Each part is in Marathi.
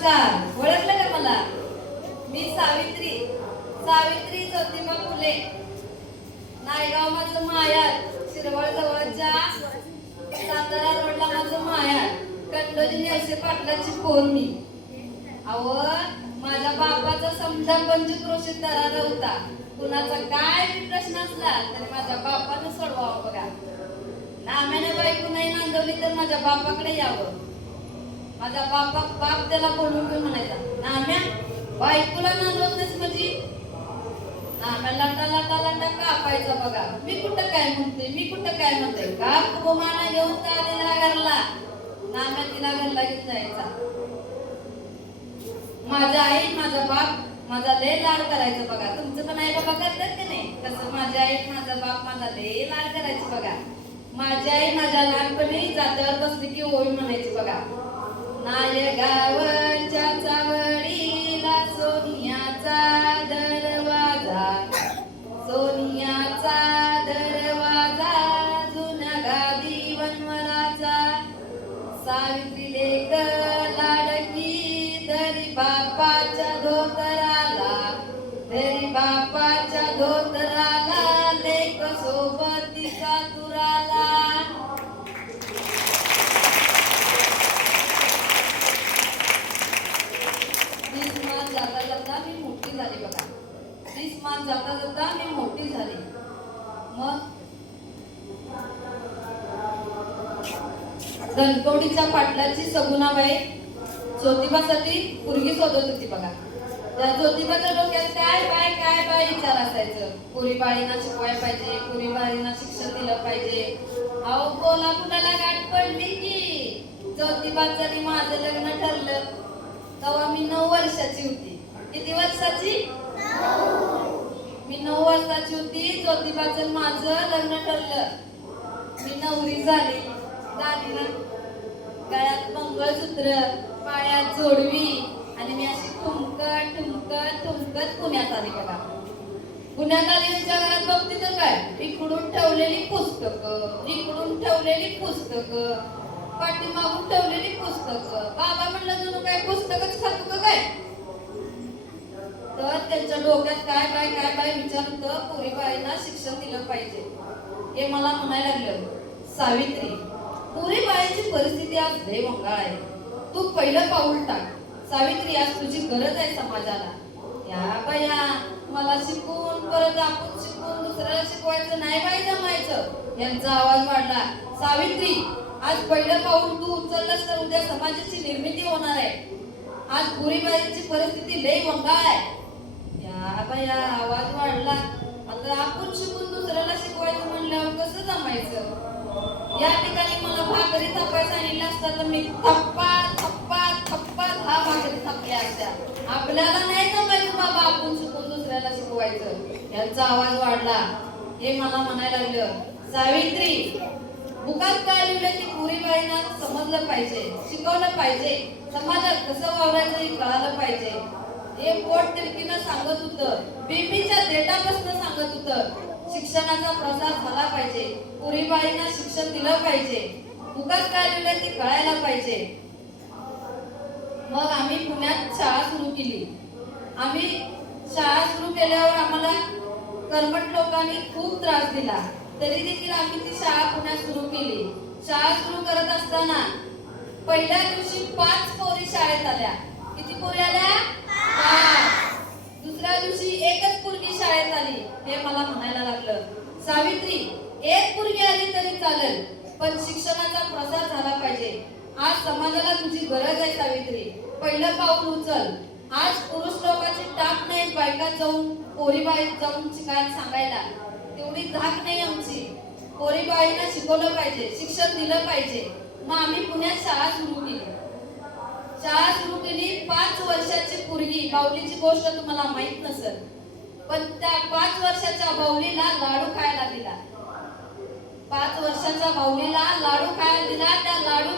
नमस्कार. ओळखलं का मला? मी सावित्री सावित्री ज्योतिबा फुले. नायगाव माझं मायार, शिरवळ जवळच्या सातारा रोडला माझं मायार. कंडोजी नेवसे पाटलाची पोर मी. अहो, माझ्या बापाचा समजा पंचक्रोशीत दरारा होता. कुणाचा काय प्रश्न असला तरी माझ्या बापानं सोडवावं बघा. नाम्याने बायको नाही नांदवली तर माझ्या बापाकडे यावं. माझा बाप त्याला बोलून घेऊन म्हणायचा, नाम्या बायकोला नांदवत नाहीस म्हणजे? नाम्या लाटा लाटा लाटा कापायचा बघा. मी कुठं काय म्हणते का कुमाना घेऊन आलेला घरला. नाम्या तिला घरला घेऊन जायचा. माझ्या आई माझा बाप माझा लय लाड करायचं बघा. तुमचं पण आई बाबा करतात की नाही? तसं माझ्या आई माझा बाप माझा लय लाड करायचं बघा. माझी आई माझ्या लहानपणी जात्यावर बसली की ओवी म्हणायची बघा. नायगावच्या चावडीला सोनियाचा दरवाजा, सोनियाचा दरवाजा, जुन्या गादी वनवराचा. सावित्री लेक लाडकी दरी बापाच्या धोतराला, दरी बापाच्या धोतराला, लेक सोबतीचा तुराला. जाता जाता मी मोठी झाली बघा. 30 मान जाता जाता मी मोठी झाली. मग गणकवडीच्या पाटलाची सगुणाबाई ज्योतिबासाठी पोरगी शोधत होती बघा. त्या ज्योतिबाच्या डोक्यात काय बाय विचार असायचं. पुरी बाळींना शिकवायला पाहिजे, पुरी बाळींना शिक्षण दिलं पाहिजे. अहो, बोला कुणाला गाठ पडली की ज्योतिबाचं आणि माझं लग्न ठरलं. तेव्हा मी 9 वर्षाची होती. किती वर्षाची? मी 9 वर्षाची होती. ज्योतिबाचं माझं लग्न ठरलं. मी नवरी झाली. दादीला गळ्यात मंगळसूत्र, पायात जोडवी आणि मी अशी ठुमकत ठुमकत ठुमकत पुण्यात आली बघा. पुण्यात आली. तुमच्या घरात बघते तर काय, इकडून ठेवलेली पुस्तकं, इकडून ठेवलेली पुस्तकं, पाठीमागून ठेवलेली पुस्तकं. बाबा म्हणलं जणू काय पुस्तकच खातो का काय? तर त्यांच्या डोक्यात काय बाय विचार होतं. पुरी बाईंना शिक्षण दिलं पाहिजे. हे मला म्हणायला लागलं, सावित्री पुरी बाईंची परिस्थिती आज लय वंगाळ आहे. तू पहिलं पाऊल टाक. सावित्री आज तुझी गरज आहे समाजाला. या बाया मला शिकून परत आपण शिकून दुसऱ्याला शिकवायचं नाही बाई जमायचं. यांचा आवाज वाढला. सावित्री आज पहिलं पाऊल तू उचललंस तर उद्या समाजाची निर्मिती होणार आहे. आज पुरीबाईंची परिस्थिती लय वंगाळ आहे. या बाया आवाज वाढला. आता आपण शिकून दुसऱ्याला शिकवायचं म्हणल्यावर कसं जमायचं? या ठिकाणी मला भाकरी थापायला सांगितलं असतं तर मी थप्पा 10 भाकरी थापल्या असत्या. आपल्याला नाही जमायचं बाबा आपण शिकून दुसऱ्याला शिकवायचं. यांचा आवाज वाढला. हे मला म्हणायला लागलं, सावित्री बुकात काय लिहिलं की पुरीबाईंना समजलं पाहिजे, शिकवलं पाहिजे, समाजात कसं वावरायचं हे कळालं पाहिजे. हे पोट तिरकीनं सांगत होतं. बीपीच्या डेटापासून सांगत होतं. शिक्षणाचा प्रसार झाला पाहिजे, पुरीबाईंना शिक्षण दिलं पाहिजे, बुकात काय लिहिलं ते कळायला पाहिजे. मग आम्ही पुण्यात शाळा सुरू केली. आम्ही शाळा सुरू केल्यावर आम्हाला कर्मठ लोकांनी खूप त्रास दिला. तरी देखील आम्ही ती शाळा पुण्यात सुरू केली. शाळा सुरू करत असताना पहिल्या दिवशी 5 पोरी शाळेत आल्या. किती पोरी आल्या? 5. दुसऱ्या दिवशी एकच पोरगी शाळेत आली. हे मला म्हणायला लागलं, सावित्री एक पोरगी आली तरी चालेल, पण शिक्षणाचा प्रसार झाला पाहिजे. आज समाजाला तुझी गरज आहे सावित्री. पहिलं पाऊल उचल. आज पुरुष लोकांची टाक नाही बायका जाऊन पोरीबाईत जाऊन शिकायला सांगायला. तेवढी धाक नाही आमची. पोरीबाईंना शिकवलं पाहिजे, शिक्षण दिलं पाहिजे. मग आम्ही पुण्यात शाळा सुरू केली. शाळा सुरू केली. 5 वर्षाची पोरगी, बाहुलीची गोष्ट तुम्हाला माहित नसेल, पण त्या 5 वर्षाच्या बाहुलीला लाडू खायला दिला. 5 वर्षाच्या बाहुलीला लाडू खायला दिला. त्या लाडू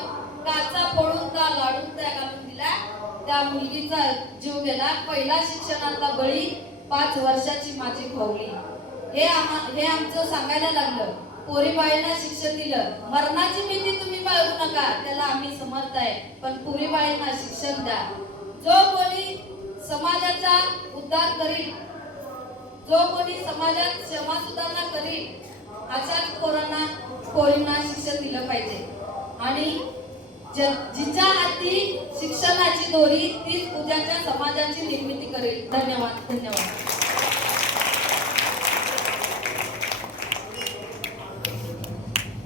काचा फोडून त्या लाडू त्या घालून दिला. त्या मुलगीचा जीव गेला. पहिला शिक्षणातला बळी 5 वर्षाची माझी बाहुली. हे आमचं सांगायला लागलं. पोरीबाईंना शिक्षण दिलं. मरणाची भीती तुम्ही बाळगू नका, त्याला आम्ही समर्थ आहे, पण पोरीबाईंना शिक्षण द्या. जो कोणी समाजाचा उद्धार करील, जो कोणी समाजात समाज सुधारणा करील, अशाच पोरींना शिक्षण दिलं पाहिजे. आणि जिच्या हाती शिक्षणाची दोरी तीच उद्याच्या समाजाची निर्मिती करेल. धन्यवाद.